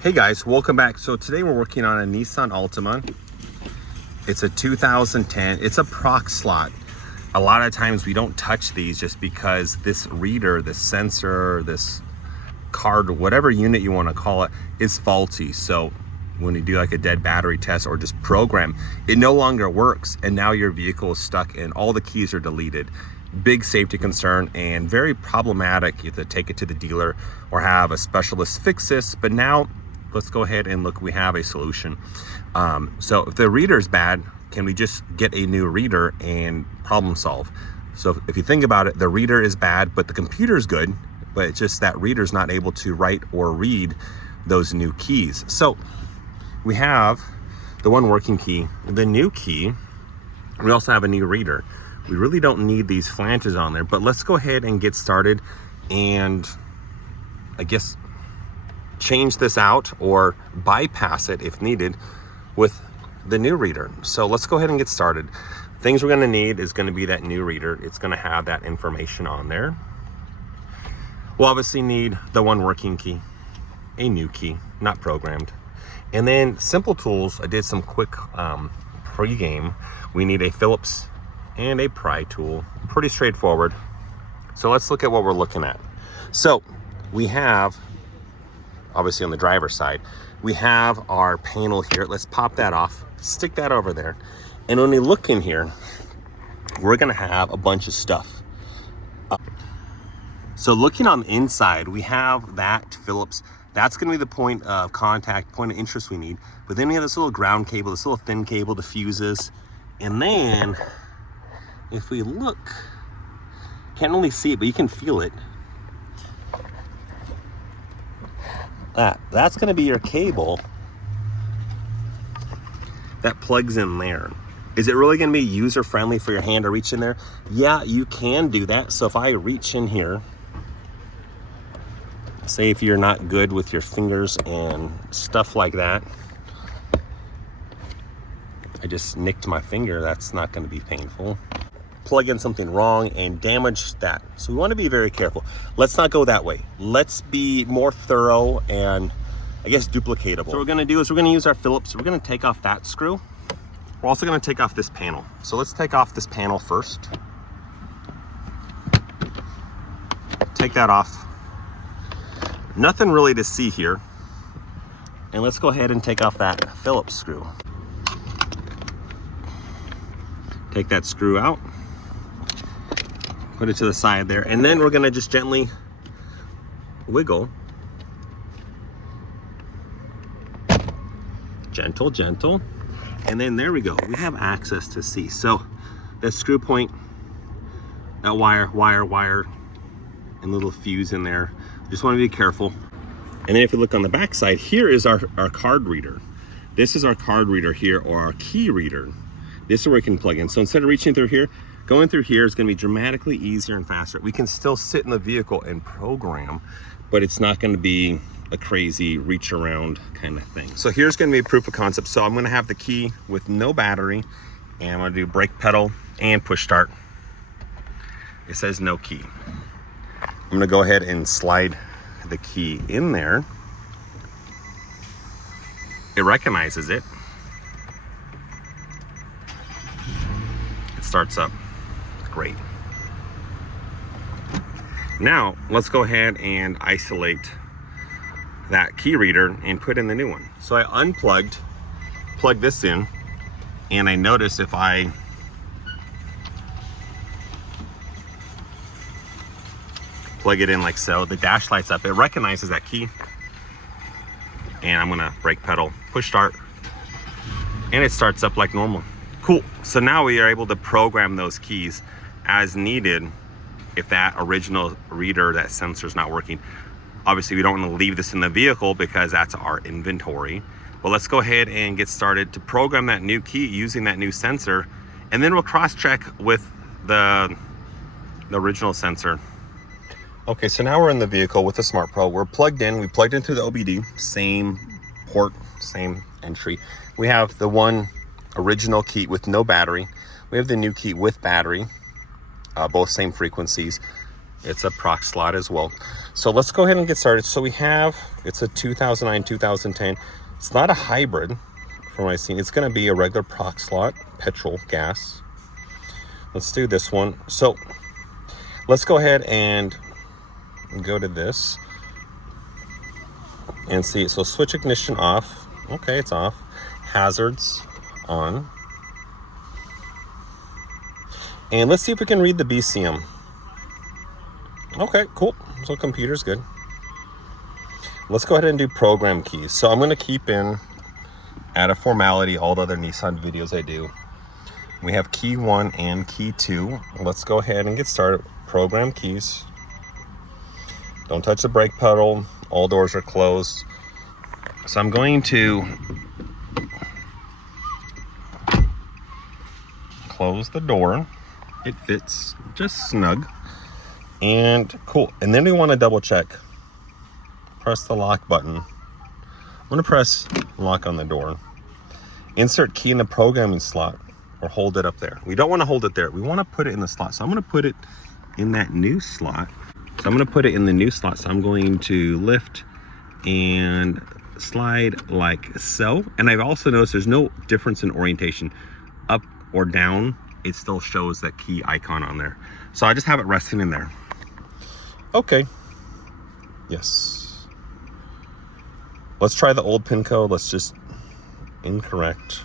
Hey guys, welcome back. So today we're working on a Nissan Altima. It's a 2010, it's a proc slot. A lot of times we don't touch these just because this reader, this sensor, this card, whatever unit you want to call it, is faulty. So when you do like a dead battery test or just program, it no longer works. And now your vehicle is stuck and all the keys are deleted. Big safety concern and very problematic. You have to take it to the dealer or have a specialist fix this. But now let's go ahead and look, we have a solution. So if the reader is bad, can we just get a new reader and problem solve? So if you think about it, the reader is bad, but the computer is good, but it's just that reader is not able to write or read those new keys. So we have the one working key, the new key. We also have a new reader. We really don't need these flanges on there, but let's go ahead and get started and I guess change this out or bypass it if needed with the new reader. So let's go ahead and get started. Things we're going to need is going to be that new reader. It's going to have that information on there. We'll obviously need the one working key, a new key, not programmed. And then simple tools. I did some quick pre-game. We need a Phillips and a pry tool. Pretty straightforward. So let's look at what we're looking at. So we have, obviously on the driver's side, we have our panel here. Let's pop that off, stick that over there. And when we look in here, we're gonna have a bunch of stuff. So looking on the inside, we have that Phillips. That's gonna be the point of contact, point of interest we need. But then we have this little ground cable, this little thin cable to fuses. And then if we look, can't really see it, but you can feel it. That's going to be your cable that plugs in there. Is it really going to be user friendly for your hand to reach in there? Yeah, you can do that. So if I reach in here, say if you're not good with your fingers and stuff like that, I just nicked my finger, that's not going to be painful. Plug in something wrong and damage that. So we want to be very careful. Let's not go that way. Let's be more thorough and I guess duplicatable. So what we're going to do is we're going to use our Phillips. We're going to take off that screw. We're also going to take off this panel. So let's take off this panel first. Take that off. Nothing really to see here. And let's go ahead and take off that Phillips screw. Take that screw out. Put it to the side there, and then we're gonna just gently wiggle. Gentle, gentle. And then there we go. We have access to see. So that screw point, that wire, and little fuse in there. Just wanna be careful. And then if you look on the back side, here is our card reader. This is our card reader here, or our key reader. This is where we can plug in. So instead of reaching through here, going through here is going to be dramatically easier and faster. We can still sit in the vehicle and program, but it's not going to be a crazy reach around kind of thing. So here's going to be a proof of concept. So I'm going to have the key with no battery, and I'm going to do brake pedal and push start. It says no key. I'm going to go ahead and slide the key in there. It recognizes it. It starts up. Great. Now let's go ahead and isolate that key reader and put in the new one. So I plugged this in, and I notice if I plug it in like so, the dash lights up. It recognizes that key, and I'm gonna brake pedal, push start, and it starts up like normal. Cool. So now we are able to program those keys as needed if that original reader, that sensor is not working. Obviously we don't want to leave this in the vehicle because that's our inventory, but let's go ahead and get started to program that new key using that new sensor, and then we'll cross-check with the original sensor. Okay, so now we're in the vehicle with the Smart Pro. We're plugged in. We plugged in through the OBD, same port, same entry. We have the one original key with no battery. We have the new key with battery, both same frequencies. It's a proc slot as well. So let's go ahead and get started. So we have, it's a 2009, 2010. It's not a hybrid from what I've seen. It's gonna be a regular proc slot, petrol, gas. Let's do this one. So let's go ahead and go to this and see. So switch ignition off. Okay, it's off. Hazards on. And let's see if we can read the BCM. Okay, cool. So computer's good. Let's go ahead and do program keys. So I'm going to keep in, out of formality, all the other Nissan videos I do. We have key 1 and key 2. Let's go ahead and get started. Program keys. Don't touch the brake pedal. All doors are closed. So I'm going to close the door. It fits just snug. And cool. And then we want to double check. Press the lock button. I'm going to press lock on the door. Insert key in the programming slot or hold it up there. We don't want to hold it there. We want to put it in the slot. So I'm going to put it in that new slot. So I'm going to put it in the new slot. So I'm going to lift and slide like so. And I've also noticed there's no difference in orientation. Up or down, it still shows that key icon on there. So I just have it resting in there. Okay. Yes. Let's try the old pin code. Let's just incorrect.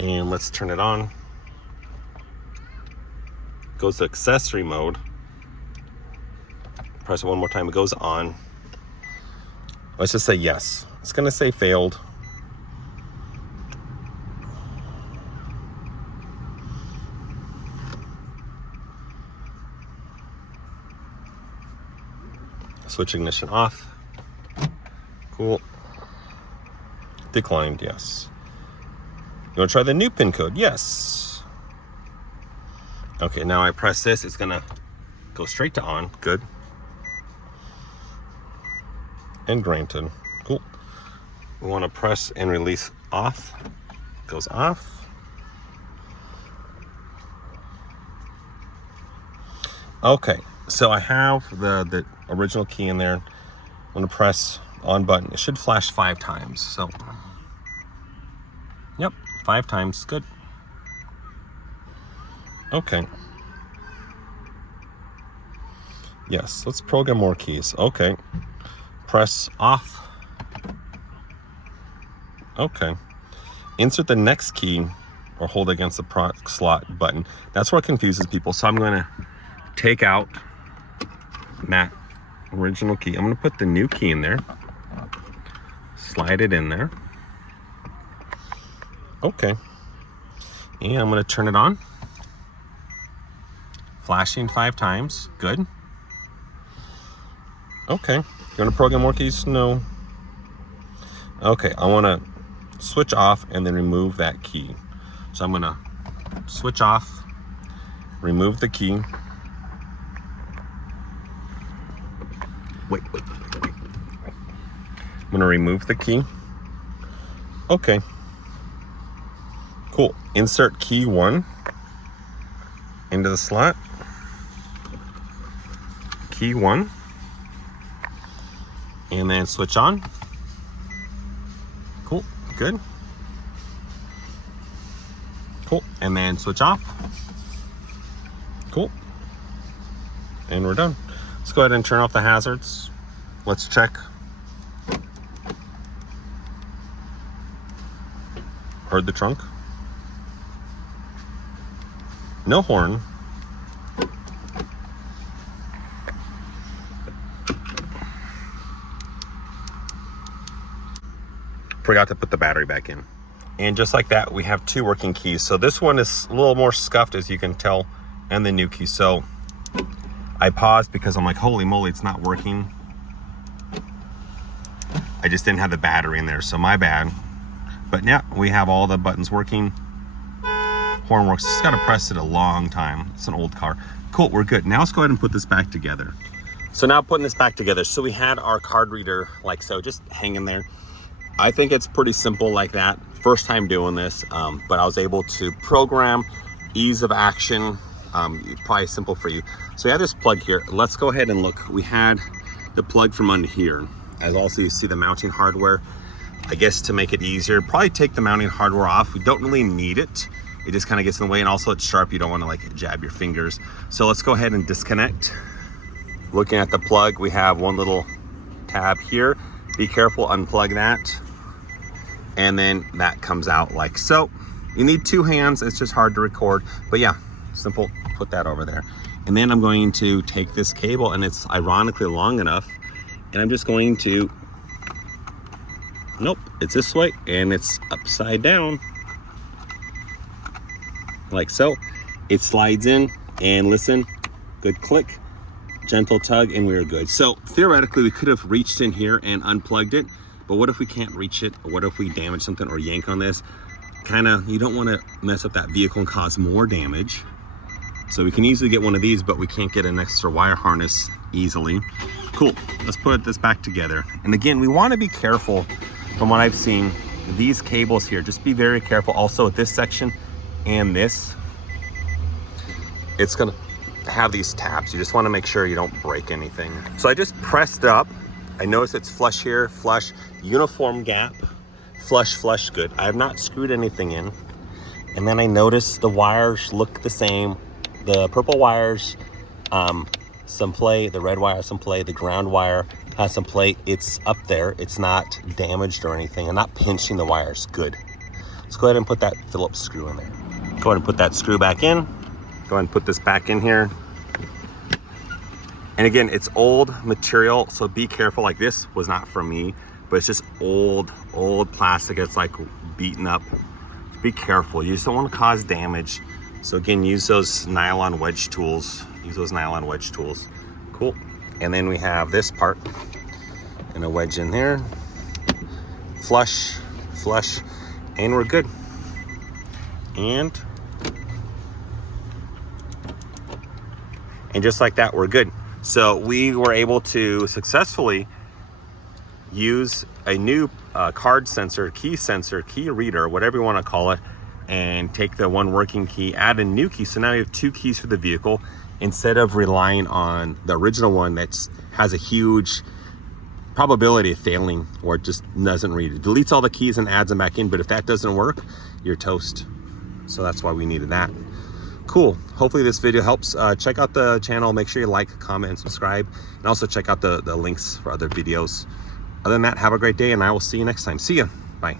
And let's turn it on. Goes to accessory mode. Press it one more time. It goes on. Let's just say yes. It's going to say failed. Switch ignition off. Cool. Declined, yes. You want to try the new pin code? Yes. Okay, now I press this. It's gonna go straight to on. Good. And granted. Cool. We want to press and release off. Goes off. Okay, so I have the original key in there. I'm gonna press on button. It should flash 5 times. So, yep, 5 times. Good. Okay. Yes, let's program more keys. Okay. Press off. Okay. Insert the next key or hold against the proc slot button. That's what confuses people. So I'm gonna take out that original key. I'm going to put the new key in there. Slide it in there. Okay. And I'm going to turn it on. Flashing 5 times. Good. Okay. You want to program more keys? No. Okay. I want to switch off and then remove that key. So I'm going to switch off, remove the key. Wait. I'm gonna remove the key. Okay. Cool. Insert key 1 into the slot. Key 1. And then switch on. Cool. Good. Cool. And then switch off. Cool. And we're done. Let's go ahead and turn off the hazards. Let's check. Heard the trunk. No horn. Forgot to put the battery back in. And just like that, we have 2 working keys. So this one is a little more scuffed, as you can tell, and the new key. So I paused because I'm like, holy moly, it's not working. I just didn't have the battery in there, so my bad. But yeah, we have all the buttons working. Horn works. Just gotta press it a long time. It's an old car. Cool, we're good. Now let's go ahead and put this back together. So now putting this back together. So we had our card reader like so, just hanging there. I think it's pretty simple like that. First time doing this, but I was able to program ease of action, probably simple for you. So we have this plug here. Let's go ahead and look. We had the plug from under here. As also you see the mounting hardware. I guess to make it easier, probably take the mounting hardware off. We don't really need it. It just kind of gets in the way, and also it's sharp. You don't want to like jab your fingers. So let's go ahead and disconnect. Looking at the plug, we have one little tab here. Be careful, unplug that. And then that comes out like so. You need two hands, it's just hard to record. But yeah, simple, put that over there. And then I'm going to take this cable, and it's ironically long enough, and I'm just going to, nope, it's this way, and it's upside down. Like so. It slides in, and listen, good click, gentle tug, and we're good. So theoretically, we could have reached in here and unplugged it, but what if we can't reach it? Or what if we damage something or yank on this? You don't want to mess up that vehicle and cause more damage. So we can easily get one of these, but we can't get an extra wire harness easily. Cool, let's put this back together. And again, we want to be careful. From what I've seen, these cables here, just be very careful. Also at this section and this, it's gonna have these tabs. You just want to make sure you don't break anything. So I just pressed up. I notice it's flush here, flush, uniform gap, flush, good. I have not screwed anything in. And then I notice the wires look the same. The purple wires, some play, the red wire, some play, the ground wire has some play. It's up there, it's not damaged or anything. I'm not pinching the wires, good. Let's go ahead and put that Phillips screw in there. Go ahead and put that screw back in. Go ahead and put this back in here. And again, it's old material, so be careful. Like this was not from me, but it's just old plastic. It's like beaten up. Be careful, you just don't want to cause damage. So again, use those nylon wedge tools. Cool. And then we have this part and a wedge in there. Flush, and we're good. And just like that, we're good. So we were able to successfully use a new card sensor, key reader, whatever you want to call it, and take the one working key, add a new key. So now we have two keys for the vehicle instead of relying on the original one that has a huge probability of failing or it just doesn't read. It deletes all the keys and adds them back in, but if that doesn't work, you're toast. So that's why we needed that. Cool. Hopefully this video helps. Check out the channel. Make sure you like, comment, and subscribe. And also check out the links for other videos. Other than that, have a great day, and I will see you next time. See ya. Bye.